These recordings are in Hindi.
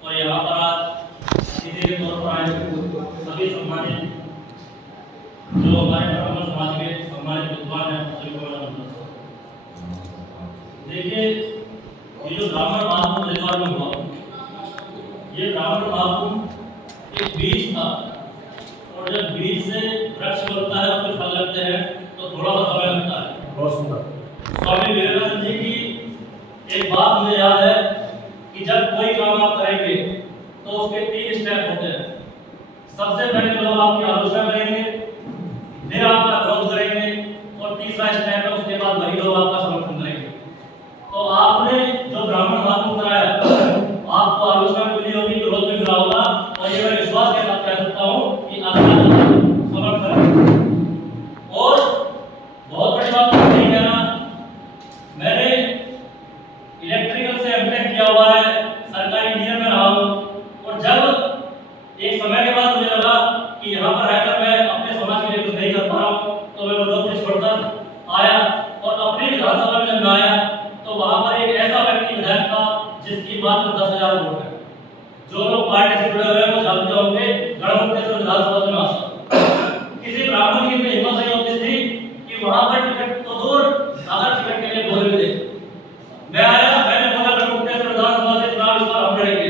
और यहाँ पर आज अतिथि के तौर पर आए सभी सम्मानित जो हमारे ब्राह्मण समाज के सम्मानित विद्वान हैं सभी को मैं नमस्कार। देखिए ये जो ब्राह्मण महाकुंभ हरिद्वार में हुआ, ये ब्राह्मण महाकुंभ एक बीज था और जब बीज से वृक्ष बनता है उसके फल लगते हैं तो थोड़ा सा समय लगता है। बहुत सुंदर। स्वामी विवेकानंद जी की एक बात मुझे याद है कि जब कोई काम आप करेंगे तो उसके 3 स्टेप होते हैं। सबसे पहले लोग आपकी आलोचना करेंगे, फिर आपका विरोध करेंगे और तीसरा स्टेप है उसके बाद वही लोग आपका समर्थन करेंगे। तो आपने जो ब्राह्मण महाकुंभ कराया आपको आलोचना भी मिली होगी, विरोध भी मिला होगा और ये मैं विश्वास के साथ कह सकता हूँ कि आपका समर्थन और बहुत बड़ी बात नहीं कहना, मैंने इलेक्ट्रिकल से एमटेक किया हुआ है, सरकारी इंजीनियर में रहा हूँ और जब एक समय के बाद मुझे लगा कि यहाँ पर रहकर मैं अपने समाज के लिए कुछ नहीं कर पा रहा हूँ तो मैं नौकरी छोड़कर आया और अपनी विधानसभा में जब आया तो वहाँ पर एक ऐसा व्यक्ति विधायक था जिसकी मात्र 10,000 वोट है। जो लोग पार्टी से जुड़े हुए हैं वो जानते होंगे गढ़मुक्तेश्वर विधानसभा चुनाव किसी ब्राह्मण की इतनी हिम्मत नहीं होती थी कि वहाँ पर टिकट तो दूर अगर टिकट के लिए बोल भी दे। मैं आया, मैंने बोला गढ़मुक्तेश्वर विधानसभा से चुनाव इस बार हम लड़ेंगे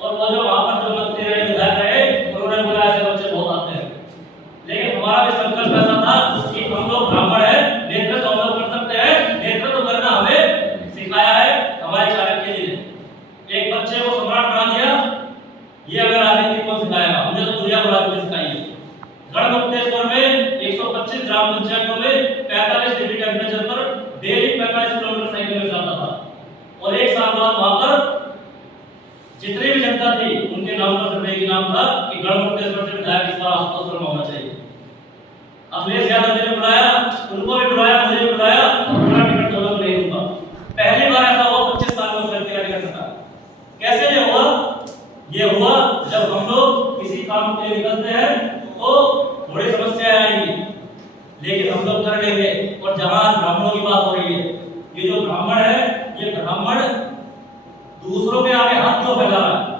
और वो जो वहाँ पर जो मंत्री रहे विधायक रहे उन्होंने बोला ऐसे बच्चे बहुत आते हैं, लेकिन हमारा भी संकल्प ऐसा था कि हम लोग ब्राह्मण हैं, नेतृत्व हम लोग कर सकते हैं, नेतृत्व करना हमें सिखाया है हमारे चाणक्य जी ने। एक बच्चे को सम्राट बना दिया, ये अगर राजनीति को सिखाएगा, हमने तो दुनिया को राजनीति सिखाई है। गढ़मुक्तेश्वर में 125 ग्राम पंचायतों में 45 डिग्री टेम्परेचर पर डेली 45 किलोमीटर साइकिल में जाता था और एक साल बाद वहां पर जितनी भी जनता थी उनके नाम पर सिर्फ एक ही नाम था कि गढ़मुक्तेश्वर से विधायक इस बार आशुतोष शर्मा होना चाहिए। अखिलेश यादव जी ने बुलाया, उनको भी बुलाया, मुझे भी बुलाया, पूरा टिकट तो लोग नहीं दूंगा। पहली बार ऐसा हुआ 25 साल में उस व्यक्ति का टिकट था। कैसे ये हुआ? ये हुआ जब हम लोग किसी काम के लिए निकलते हैं तो थोड़ी समस्याएं आएंगी लेकिन हम लोग कर लेंगे। और जहां ब्राह्मणों की बात हो रही है, ये जो ब्राह्मण है ये ब्राह्मण दूसरों के आगे हाथ क्यों फैला रहा है?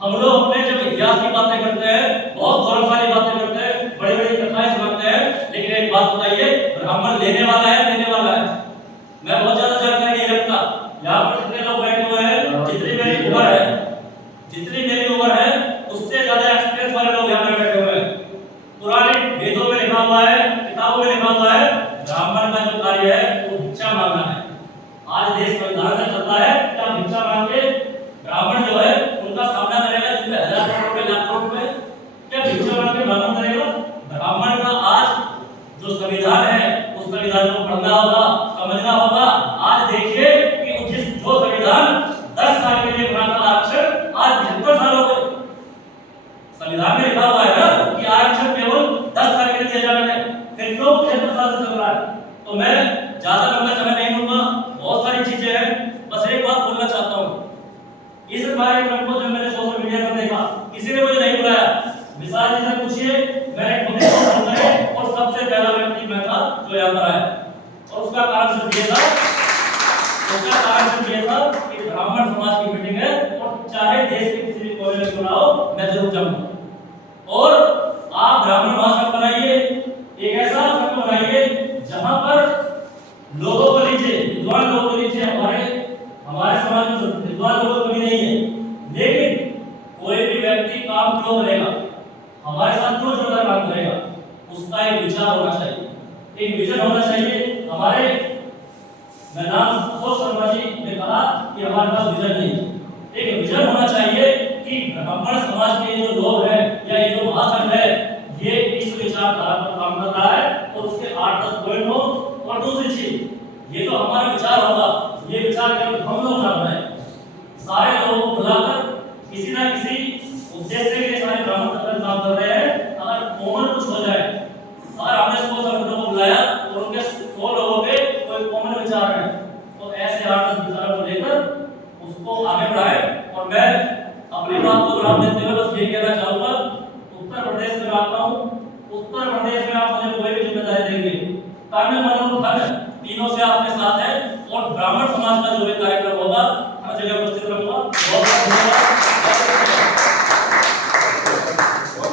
हम लोग अपने जब इतिहास की बातें करते हैं, बहुत गौरवशाली बातें करते हैं, बड़ी बड़ी कथाएं सुनाते हैं, लेकिन एक बात बताइए, ब्राह्मण लेने वाला है देने वाला है? मैं बहुत ज्यादा जानकारी नहीं रखता, यहाँ पर जितने लोग बैठे हुए हैं, जितनी मेरी उम्र है उससे ज्यादा एक्सपीरियंस वाले लोग यहाँ पर बैठे हुए हैं। पुराने वेदों में लिखा हुआ है, किताबों में लिखा हुआ है, ब्राह्मण का जो कार्य है वो भिक्षा मांगना है। आज देश संविधान से चलता है, क्या भिक्षा मांग के ब्राह्मण जो है उनका सामना करेगा जिनके 1000 करोड़ रुपए लाख करोड़ रुपए? क्या भिक्षा मांग के ब्राह्मण करेगा? ब्राह्मण का आज जो संविधान है उस संविधान को पढ़ना होगा, समझना होगा। आज देखिए कि जो संविधान 10 साल के लिए बना था आरक्षण, आज 75 साल हो गए। संविधान में लिखा हुआ है ना कि आरक्षण केवल 10 साल के लिए दिया जाना है, फिर क्यों 75 साल से चल रहा है? तो मैं ज्यादा लंबा समय नहीं लूंगा, बहुत सारी चीजें हैं, बस एक बात बोलना चाहता हूँ। इस कार्यक्रम को जब मैंने सोशल मीडिया पर देखा, किसी ने मुझे नहीं बुलाया, विशाल जी से पूछिए, मैंने खुद ही फोन करे और सबसे पहला व्यक्ति मैं था जो यहाँ पर आया और उसका कारण सिर्फ ये था कि ब्राह्मण समाज की मीटिंग है और चाहे देश के किसी भी कोने में क्यों ना हो मैं जरूर जाऊंगा। और आप ब्राह्मण भाषा बनाइए, एक ऐसा संघ बनाइए जहां पर लोगों को लीजिए, विद्वान लोगों को लीजिए। हमारे समाज में विद्वान लोगों को भी नहीं है, लेकिन कोई भी व्यक्ति काम क्यों करेगा, हमारे साथ क्यों जुड़कर काम करेगा, उसका एक विचार होना चाहिए, एक विजन होना चाहिए। हमारे मैं नाम आशुतोष शर्मा जी ने कहा कि हमारे पास विजन नहीं, एक विजन होना चाहिए कि ब्राह्मण समाज के जो लोग हैं या ये जो महासंघ है ये इस विचारधारा पर काम कर रहा है और उसके 8-10 पॉइंट हो। और दूसरी चीज, ये जो हमारा विचार होगा ये विचार केवल हम लोग कर रहे हैं, सारे लोगों को बुलाकर किसी ना किसी उद्देश्य के लिए सारे ब्राह्मण संगठन काम कर रहे हैं। अगर कॉमन कुछ हो जाए, अगर हमने 100 संगठनों को बुलाया और उनके 100 लोगों के कोई कॉमन विचार है तो ऐसे 8-10 विचारों को लेकर उसको आगे बढ़ाए। और मैं अपनी बात को विराम देते हुए बस ये कहना चाहूंगा, उत्तर प्रदेश से आता हूँ, उत्तर प्रदेश में आप मुझे कोई भी जिम्मेदारी देंगे, कानून कानून धन तीनों से आपके साथ है और ब्राह्मण समाज का जो भी कार्यक्रम होगा हर जगह उपस्थित रहूंगा। बहुत बहुत धन्यवाद।